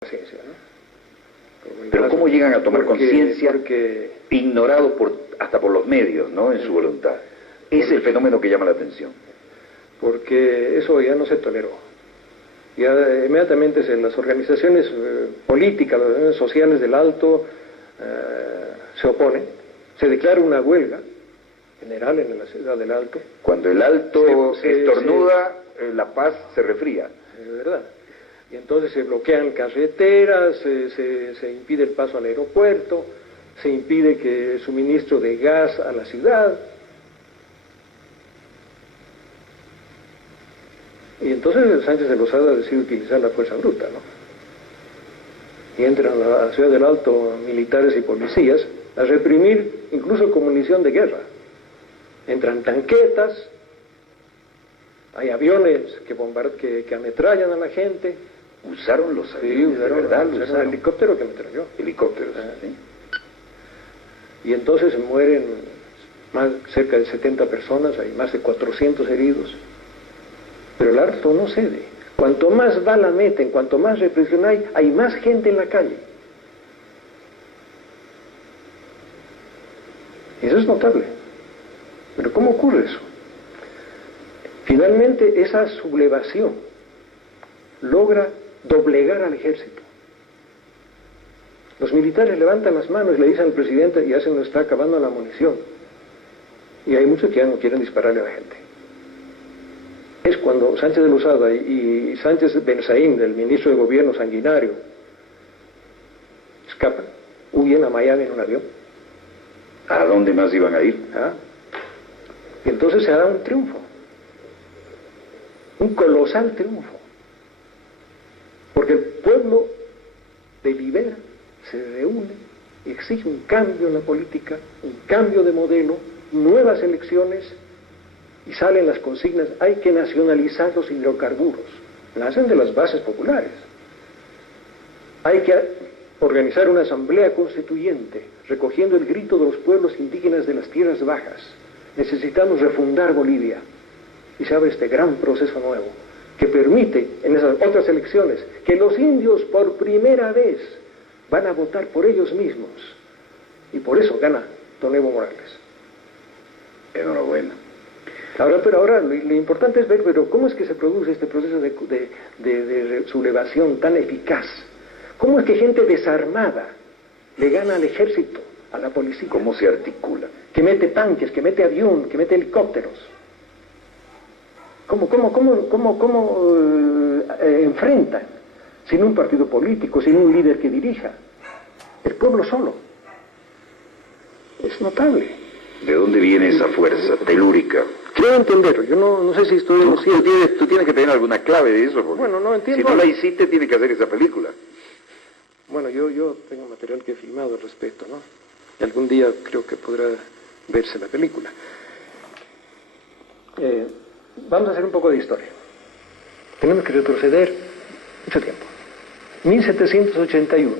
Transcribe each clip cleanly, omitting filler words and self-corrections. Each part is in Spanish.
conciencia, ¿no? Pero ¿cómo llegan a tomar conciencia porque ignorados hasta por los medios, ¿no? En su voluntad. Es el fenómeno que llama la atención. Porque eso ya no se toleró. Ya inmediatamente las organizaciones políticas, las organizaciones sociales del Alto se oponen, se declara una huelga general en la ciudad del Alto. Cuando el Alto estornuda, la paz se resfría. Es verdad. Y entonces se bloquean carreteras, se impide el paso al aeropuerto, se impide que el suministro de gas a la ciudad. Y entonces Sánchez de Lozada decide utilizar la fuerza bruta, ¿no? Y entran a la ciudad del Alto militares y policías a reprimir incluso con munición de guerra. Entran tanquetas, hay aviones que ametrallan a la gente. Usaron los aviones, usaron, de verdad, usaron el helicóptero que ametralló. Helicópteros, ¿sí? Y entonces se mueren cerca de 70 personas, hay más de 400 heridos. Pero el Alto no cede. Cuanto más bala meten, cuanto más represión hay más gente en la calle. Y eso es notable. Pero ¿cómo ocurre eso? Finalmente esa sublevación logra doblegar al ejército. Los militares levantan las manos y le dicen al presidente: ya se nos está acabando la munición. Y hay muchos que ya no quieren dispararle a la gente. Es cuando Sánchez de Lozada y Sánchez Benzaín, el ministro de Gobierno sanguinario, escapan, huyen a Miami en un avión. ¿A dónde más iban a ir? Y entonces se da un triunfo, un colosal triunfo, porque el pueblo delibera, se reúne, exige un cambio en la política, un cambio de modelo, nuevas elecciones. Y salen las consignas: hay que nacionalizar los hidrocarburos. Nacen de las bases populares. Hay que organizar una asamblea constituyente, recogiendo el grito de los pueblos indígenas de las tierras bajas. Necesitamos refundar Bolivia. Y se abre este gran proceso nuevo, que permite en esas otras elecciones que los indios por primera vez van a votar por ellos mismos. Y por eso gana don Evo Morales. Enhorabuena. Pero ahora lo importante es ver, pero ¿cómo es que se produce este proceso de sublevación tan eficaz? ¿Cómo es que gente desarmada le gana al ejército, a la policía? ¿Cómo se articula? Que mete tanques, que mete avión, que mete helicópteros. ¿Cómo enfrentan? Sin un partido político, sin un líder que dirija. El pueblo solo. Es notable. ¿De dónde viene esa fuerza telúrica? Creo entenderlo, yo no sé si estoy... Tú tienes que tener alguna clave de eso, porque bueno, no entiendo. Si no la hiciste, tienes que hacer esa película. Bueno, yo tengo material que he filmado al respecto, ¿no? Y algún día creo que podrá verse la película. Vamos a hacer un poco de historia. Tenemos que retroceder mucho tiempo. 1781.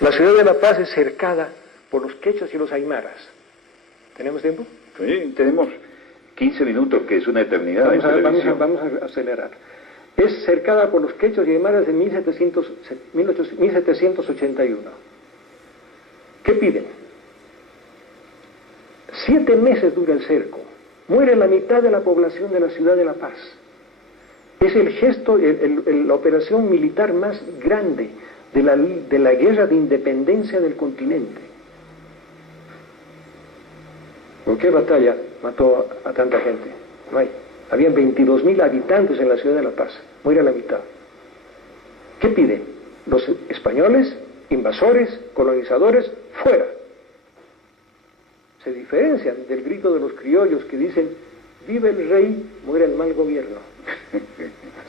La ciudad de La Paz es cercada por los quechuas y los aymaras. ¿Tenemos tiempo? Sí, tenemos 15 minutos, que es una eternidad. Vamos a acelerar. Es cercada por los quechuas y aymaras de 1781. ¿Qué piden? 7 meses dura el cerco. Muere la mitad de la población de la ciudad de La Paz. Es el gesto, la operación militar más grande de la guerra de independencia del continente. ¿Con qué batalla mató a tanta gente? No hay. Habían 22.000 habitantes en la ciudad de La Paz. Muere la mitad. ¿Qué piden? Los españoles, invasores, colonizadores, fuera. Se diferencian del grito de los criollos que dicen: vive el rey, muere el mal gobierno.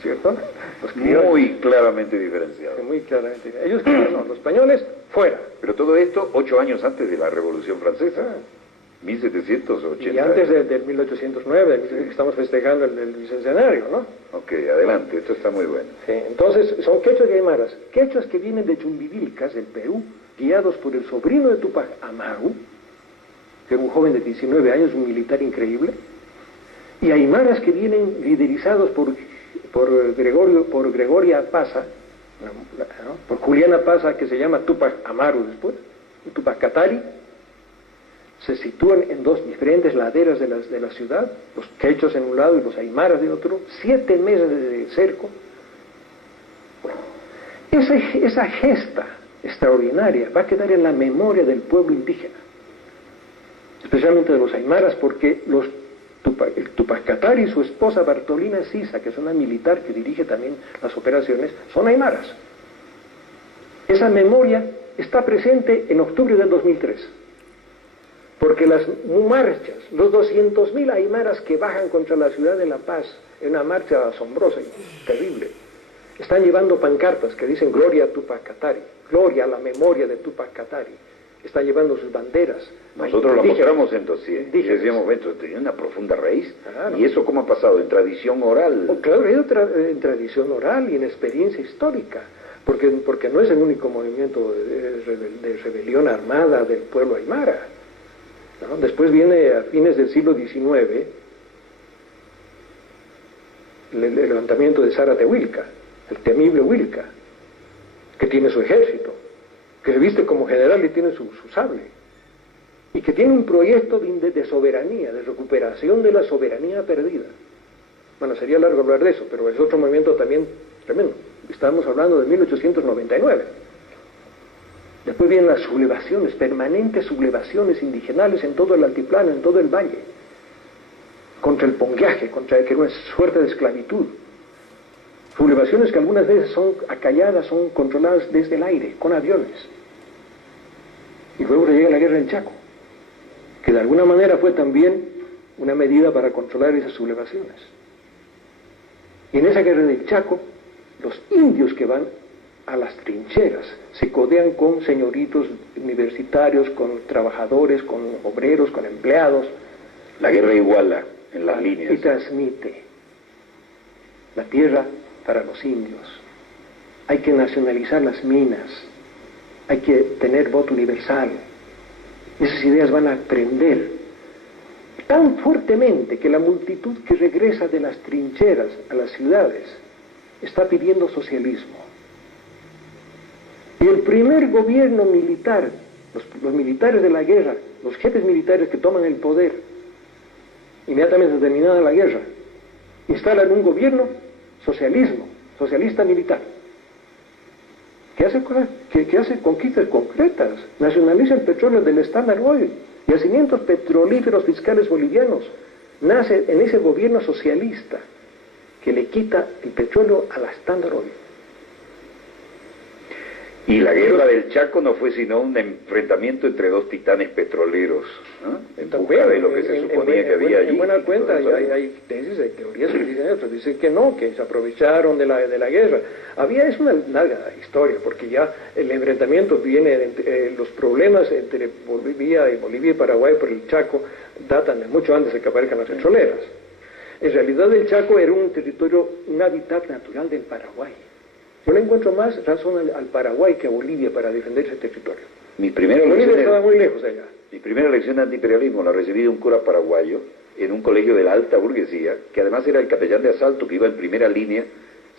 ¿Cierto? Los criollos, muy claramente diferenciados. Muy claramente. Ellos dicen: no, los españoles, fuera. Pero todo esto 8 años antes de la Revolución Francesa. 1780. Y antes del 1809, estamos festejando el bicentenario, ¿no? Ok, adelante, esto está muy bueno. Sí, entonces, son quechuas y aymaras. Quechuas que vienen de Chumbivilcas, del Perú, guiados por el sobrino de Tupac Amaru, que era un joven de 19 años, un militar increíble, y aymaras que vienen liderizados por Gregoria Pasa, ¿no? Por Juliana pasa que se llama Tupac Amaru después, Tupac Katari. Se sitúan en dos diferentes laderas de la ciudad, los quechos en un lado y los aymaras de otro, 7 meses de cerco. Esa gesta extraordinaria va a quedar en la memoria del pueblo indígena, especialmente de los aymaras, porque el Tupac Katari y su esposa Bartolina Sisa, que es una militar que dirige también las operaciones, son aymaras. Esa memoria está presente en octubre del 2003, porque las marchas, los 200.000 aymaras que bajan contra la ciudad de La Paz, en una marcha asombrosa y terrible, están llevando pancartas que dicen gloria a Tupac Katari, gloria a la memoria de Tupac Katari. Están llevando sus banderas. Nosotros lo mostramos en dossier y decíamos, esto tenía una profunda raíz. Claro. ¿Y eso cómo ha pasado? ¿En tradición oral? Claro, en tradición oral y en experiencia histórica, porque no es el único movimiento de rebelión armada del pueblo aymara, ¿no? Después viene a fines del siglo XIX el levantamiento de Zaratehuilca, el temible Huilca, que tiene su ejército, que se viste como general y tiene su sable, y que tiene un proyecto de soberanía, de recuperación de la soberanía perdida. Bueno, sería largo hablar de eso, pero es otro movimiento también tremendo. Estamos hablando de 1899. Después vienen las sublevaciones, permanentes sublevaciones indigenales en todo el altiplano, en todo el valle, contra el pongueaje, contra que era una suerte de esclavitud. Sublevaciones que algunas veces son acalladas, son controladas desde el aire, con aviones. Y luego llega la guerra del Chaco, que de alguna manera fue también una medida para controlar esas sublevaciones. Y en esa guerra del Chaco, los indios que van a las trincheras se codean con señoritos universitarios, con trabajadores, con obreros, con empleados. La guerra iguala en las líneas. Y transmite la tierra para los indios. Hay que nacionalizar las minas, hay que tener voto universal. Esas ideas van a prender tan fuertemente que la multitud que regresa de las trincheras a las ciudades está pidiendo socialismo. Y el primer gobierno militar, los militares de la guerra, los jefes militares que toman el poder, inmediatamente terminada la guerra, instalan un gobierno socialista militar, que hace conquistas concretas, nacionaliza el petróleo del Standard Oil, yacimientos petrolíferos fiscales bolivianos, nace en ese gobierno socialista que le quita el petróleo a la Standard Oil. Y la guerra del Chaco no fue sino un enfrentamiento entre dos titanes petroleros, ¿no? En busca de lo que se suponía que había allí. En buena cuenta, hay tesis, hay teorías que dicen eso, dicen que no, que se aprovecharon de la guerra. Es una larga historia, porque ya el enfrentamiento viene, los problemas entre Bolivia y Paraguay por el Chaco datan de mucho antes de que aparezcan las petroleras. En realidad el Chaco era un territorio, un hábitat natural del Paraguay. Yo le encuentro más razón al Paraguay que a Bolivia para defender ese territorio. Bolivia estaba muy lejos de allá. Mi primera lección de antiimperialismo la recibí de un cura paraguayo en un colegio de la alta burguesía, que además era el capellán de asalto que iba en primera línea,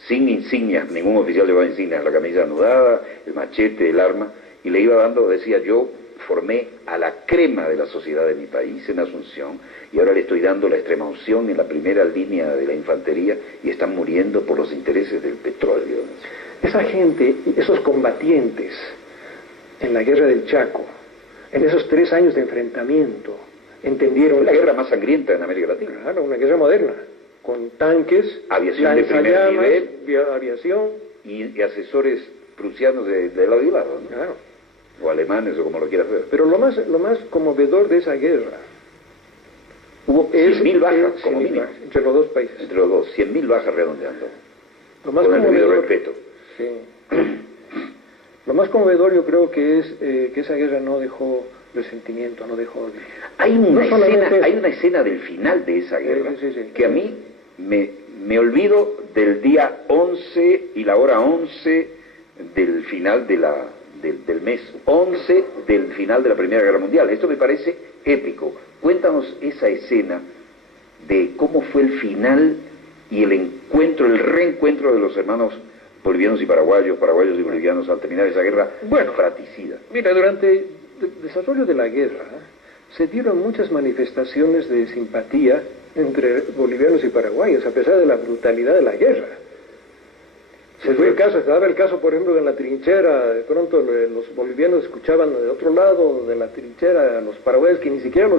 sin insignias, ningún oficial llevaba insignias, la camisa anudada, el machete, el arma, y le iba dando, decía, yo formé a la crema de la sociedad de mi país en Asunción, y ahora le estoy dando la extrema unción en la primera línea de la infantería, y están muriendo por los intereses del petróleo. Esa gente, esos combatientes en la guerra del Chaco, en esos 3 años de enfrentamiento, entendieron... La guerra más sangrienta en América Latina. Claro, una guerra moderna, con tanques, aviación de primer nivel, aviación... Y asesores prusianos de lado y lado, ¿no? Claro. O alemanes, o como lo quieras ver. Pero lo más conmovedor de esa guerra... Hubo 100.000 bajas, como mínimo. Entre los dos países. Entre los dos, 100.000 bajas redondeando. Lo más con el debido respeto. Sí. Lo más conmovedor yo creo que es que esa guerra no dejó resentimiento, no dejó odio. Hay una escena del final de esa guerra que a mí me olvido del día 11 y la hora 11 del final del mes 11 del final de la Primera Guerra Mundial. Esto me parece épico. Cuéntanos esa escena de cómo fue el final y el reencuentro de los hermanos bolivianos y paraguayos, paraguayos y bolivianos, al terminar esa guerra fratricida? Mira, durante el desarrollo de la guerra se dieron muchas manifestaciones de simpatía entre bolivianos y paraguayos, a pesar de la brutalidad de la guerra. Se daba el caso, por ejemplo, en la trinchera, de pronto los bolivianos escuchaban de otro lado de la trinchera a los paraguayos que ni siquiera los